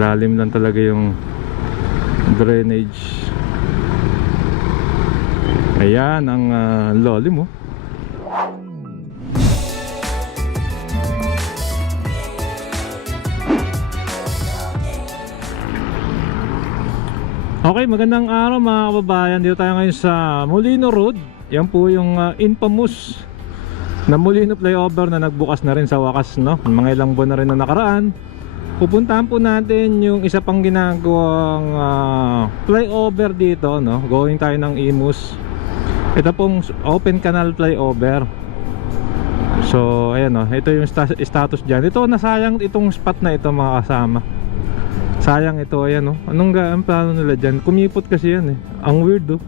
malalim lang talaga yung drainage. Ayan ang lalim, oh. Okay, magandang araw mga kababayan. Dito tayo ngayon sa Molino Road. Yan po yung infamous na Molino flyover na nagbukas na rin sa wakas, no? Mga ilang buwan na rin na nakaraan. Pupuntahan po natin yung isa pang ginagawang flyover dito, no? Going tayo ng Imus. Ito pong open canal flyover. So ayan, no? Ito yung status dyan. Ito, nasayang itong spot na ito mga kasama. Sayang ito, ayan, no? Anong ang plano nila dyan? Kumipot kasi yan, eh. Ang weird, oh.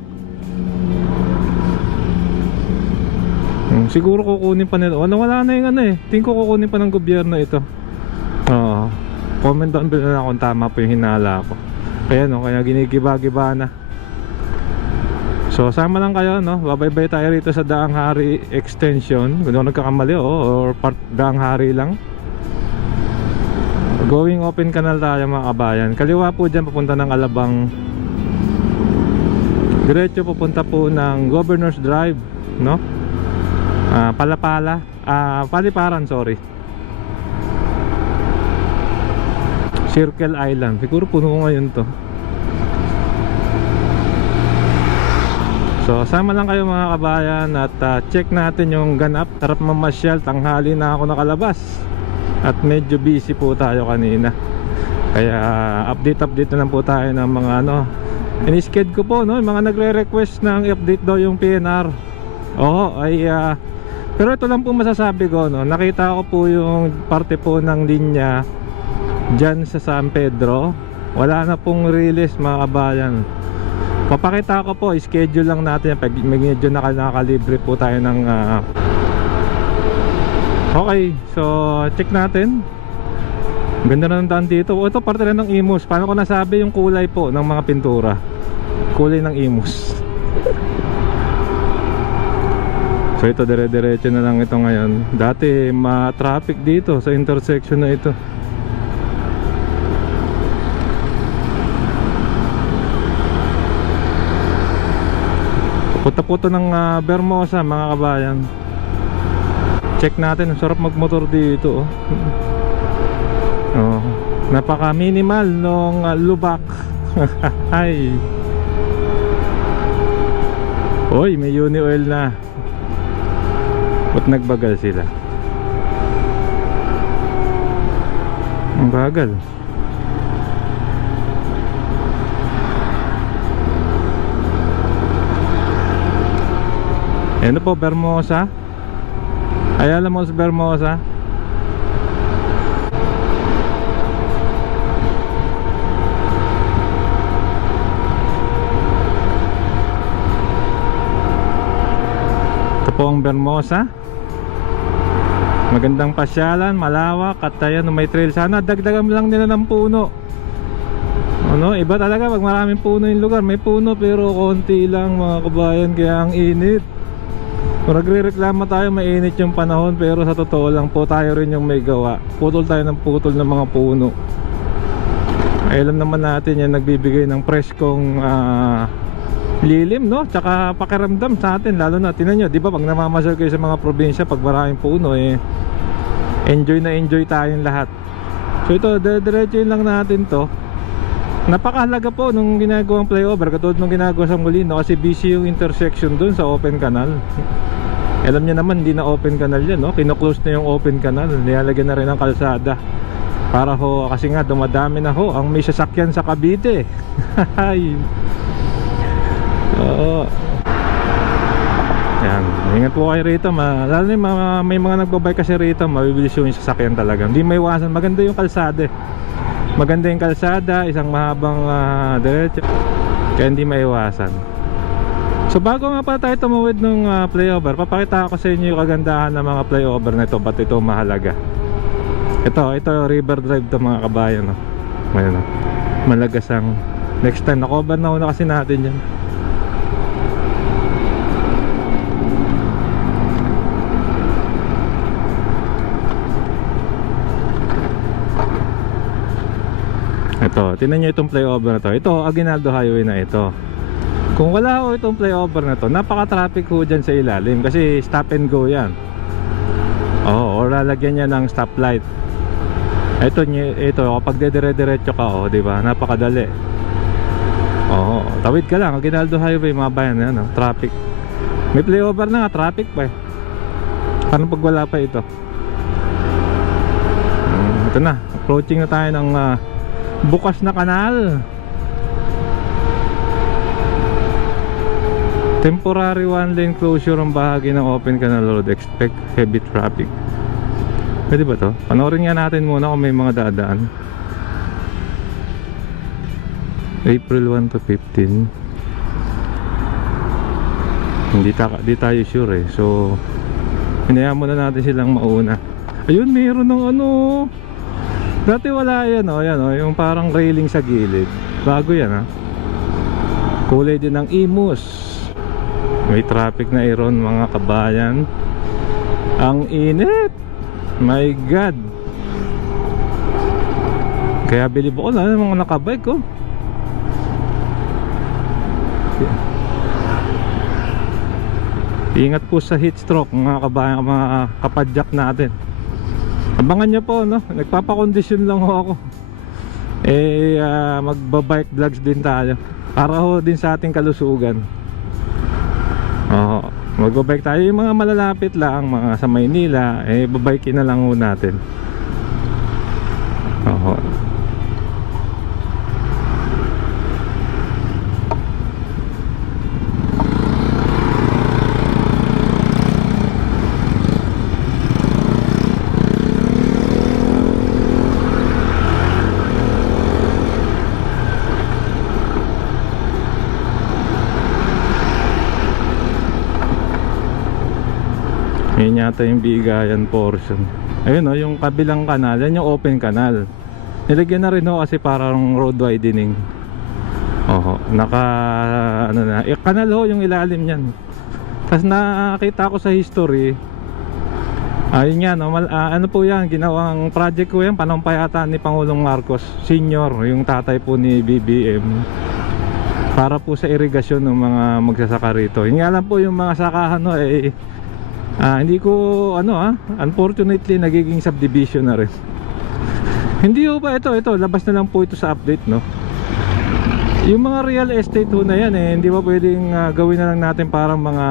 Siguro kukunin pa nila. Wala na yung ano, eh. Tingin ko kukunin pa ng gobyerno ito. Comment down below na kung tama po yung hinala ko. Kaya, no? Kaya ginigiba-giba na. So sama lang kayo, no? Babaybay tayo rito sa Daang Hari Extension. Kung ako nagkakamali, or part Daang Hari lang. Going open canal tayo mga kabayan. Kaliwa po dyan papunta ng Alabang. Diretso papunta po ng Governor's Drive, no? Paliparan, sorry. Circle Island. Siguro puno ngayon to. So sama lang kayo mga kabayan at check natin yung ganap. Sarap mamasyal, tanghali na ako nakalabas. At medyo busy po tayo kanina. Kaya update na lang po tayo ng mga ano. In-sked ko po, no? Yung mga nagre-request ng update daw yung PNR. Oo, pero ito lang po masasabi ko, no? Nakita ko po yung parte po ng linya dyan sa San Pedro. Wala na pong release mga kabayan. Papakita ko po, schedule lang natin pag medyo nakalibre po tayo ng okay, so check natin. Ganda na ng daan dito. Ito parte rin ng Imus. Paano ko nasabi yung kulay po ng mga pintura? Kulay ng Imus. So ito, dire-diretso na lang ito ngayon. Dati ma-traffic dito sa intersection na ito. Punta-punta ng Bermosa mga kabayan. Check natin, ang sarap magmotor dito, oh. Napaka minimal nung lubak. Ay. Oy, may uni oil na. Ba't nagbagal sila? Ang bagal. Ano po, Bermosa? Ayala mo sa Bermosa. Ito po ang Bermosa. Magandang pasyalan, malawak. At ayan, may trail. Sana dagdagan lang nila ng puno. Ano, iba talaga pag maraming puno yung lugar. May puno pero konti lang mga kabayan. Kaya ang init. Kung nagre-reklamo tayo, mainit yung panahon, pero sa totoo lang po tayo rin yung may gawa. Putol tayo ng putol ng mga puno. Ay, alam naman natin yan, nagbibigay ng preskong lilim, no? Tsaka pakiramdam sa atin. Lalo na, tinan nyo, di ba pag namamasyal kayo sa mga probinsya, pag maraming puno, enjoy na enjoy tayong lahat. So ito, diretso lang natin to. Napakahalaga po nung ginagawang flyover, katulad nung ginagawa sa Molino, kasi busy yung intersection dun sa open canal. Alam niyo naman, hindi na open canal yan, no? Kino-close na yung open canal. Nilalagyan na rin ng kalsada para ho, kasi nga dumadami na ho ang may sasakyan sa Cavite. Oo. Yan, ingat po kayo rito. Lalo na may mga nagbabay kasi rito, mabibilis yung sasakyan talaga. Hindi may iwasan, maganda yung kalsada. Maganda yung kalsada, isang mahabang diretso, kaya hindi maiwasan. So bago nga pa tayo tumawid ng flyover, papakita ko sa inyo yung kagandahan ng mga flyover na ito. Ba't ito mahalaga? Ito River Drive to mga kabayan, no? Ayan, no? Malagasang. Next time, na-cover na kasi natin yan. Ito, tingnan nyo itong flyover na to. Ito, Aguinaldo Highway na ito. Kung wala ho itong flyover na to, napaka-traffic ho dyan sa ilalim kasi stop and go yan. Or lalagyan niya ng stoplight. Ito, kapag dedire-diretso ka, di ba? Napakadali. Tawid ka lang, Aguinaldo Highway, mga bayan, yan, traffic. May flyover na nga, traffic pa eh. Paano pag wala pa ito? Ito na, approaching na tayo ng bukas na kanal. Temporary one lane closure ang bahagi ng open canal road. Expect heavy traffic. Pwede ba to? Panoorin nga natin muna kung may mga dadaan. April 1 to 15. Hindi tayo sure eh. So hinayaan muna natin silang mauna. Ayun, mayroon ng ano. Dati wala yan yung parang railing sa gilid. Bago yan kulay din ng Imus. May traffic na iron, mga kabayan. Ang init. My God. Kaya bilib ako na mga nakabike ko. Ingat po sa heat stroke, mga kabayan, mga kapadyak natin. Abangan nyo po, nagpapakondisyon lang ako. Magbabike vlogs din tayo para ho din sa ating kalusugan. Magbabike tayo. Yung mga malalapit lang, mga sa Maynila, babike na lang ho natin. Yan yata yung Bigayan portion. Ayun yung kabilang kanal, yan yung open kanal. Nilagyan na rin kasi parang road widening. Kanal yung ilalim niyan. Tapos nakita ko sa history, ayun yan, ano po yan, ginawang project ko yan, panahon pa yata ni Pangulong Marcos Senior, yung tatay po ni BBM. Para po sa irigasyon ng mga magsasaka rito. Yung alam po yung mga sakahan hindi ko unfortunately nagiging subdivision na rin. Hindi ba ito labas na lang po ito sa update yung mga real estate na yan hindi ba pwedeng gawin na lang natin parang mga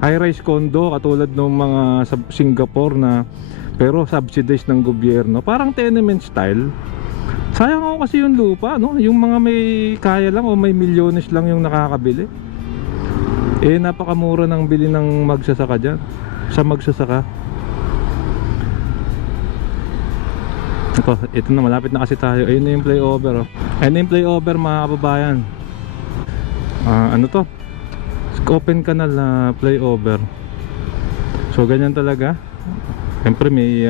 high-rise condo katulad ng mga sa Singapore na pero subsidized ng gobyerno, parang tenement style. Sayang ako kasi yung lupa yung mga may kaya lang o may milyones lang yung nakakabili. Napakamura ng bili ng magsasaka dyan. Sa magsasaka. Ito na, malapit na kasi tayo. Ayun na yung flyover Ayun na yung flyover, mga kababayan. Ano to? Open canal na flyover. So ganyan talaga. Siyempre may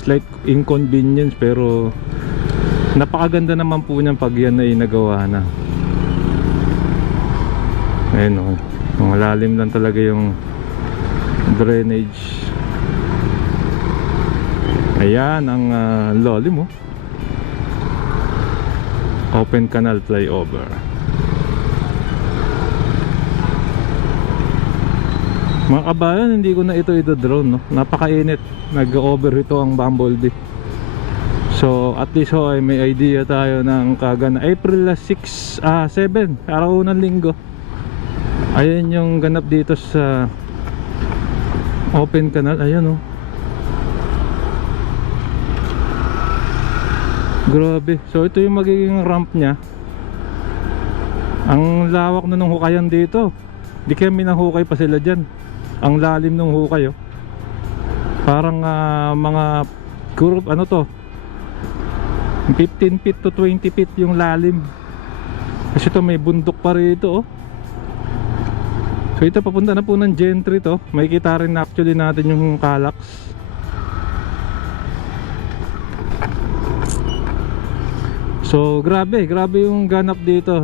slight inconvenience, pero napakaganda naman po niyan pag yan ay nagawa na. Ayun malalim lang talaga yung drainage. Ayan ang lalim open canal flyover. Mga kabayan, hindi ko na ito drone napakainit, nag-over ito ang Bumblebee. So at least may idea tayo ng kagana. April 6, 7, araw ng linggo. Ayan yung ganap dito sa open canal. Ayan grabe. So ito yung magiging ramp nya. Ang lawak na ng hukayan dito. Di kami nahukay pa sila dyan. Ang lalim ng hukay parang mga group 15 feet to 20 feet yung lalim. Kasi ito may bundok pa rito So ito papunta na po ng Gentry Makikita rin actually natin yung Calax. So grabe yung ganap dito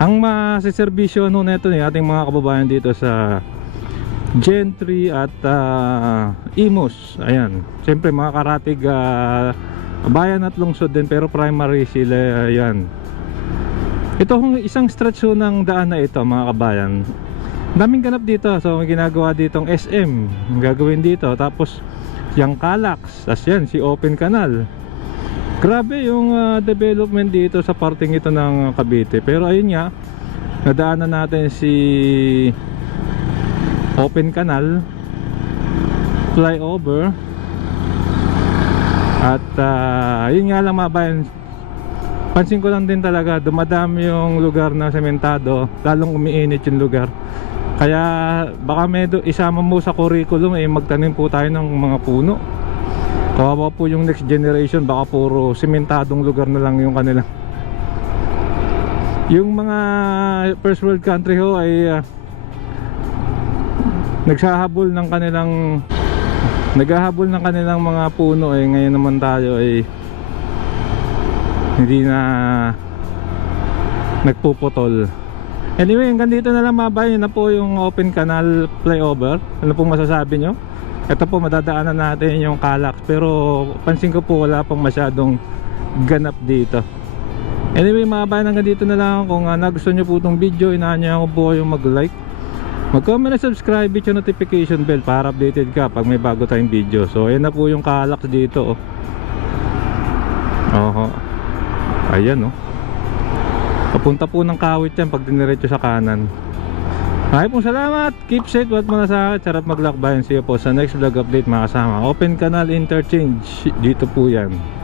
Ang masiservisyo neto ating mga kababayan dito sa Gentry at Imus. Ayan, siyempre mga karatig bayan at lungsod din, pero primary sila yan. Ito kung isang stretch ng daan na ito mga kabayan, daming ganap dito. So may ginagawa ditong SM, gagawin dito. Tapos yung Calax, as yan si Open Canal. Grabe yung development dito sa parting ito ng Cavite. Pero ayun nga, nadaanan natin si Open Canal flyover. At ayun nga lang mga bayan, pansin ko lang din talaga, dumadami yung lugar na sementado, lalong umiinit yung lugar. Kaya baka isama mo sa curriculum magtanim po tayo ng mga puno. Kawawa po yung next generation, baka puro sementadong lugar na lang yung kanila. Yung mga first world country ho ay naghahabol ng kanilang mga puno. Ngayon naman tayo ay hindi na nagpuputol. Anyway, hanggang dito na lang mga bayan. Na po yung Open Canal flyover. Ano pong masasabi nyo? Ito po, madadaanan natin yung Calax, pero pansin ko po wala pang masyadong ganap dito. Anyway mga bayan, hanggang dito na lang. Kung nagustuhan nyo po itong video, inaanyahan ko po yung mag-like, mag-comment at subscribe, hit yung notification bell para updated ka pag may bago tayong video. So ayan na po yung Calax dito. Ayan papunta po ng Kawit yan pag diniretso sa kanan. Maraming pong salamat. Keep safe at mga sa akin. Sarap maglakbayan. See you po sa next vlog update mga kasama. Open Canal Interchange, dito po yan.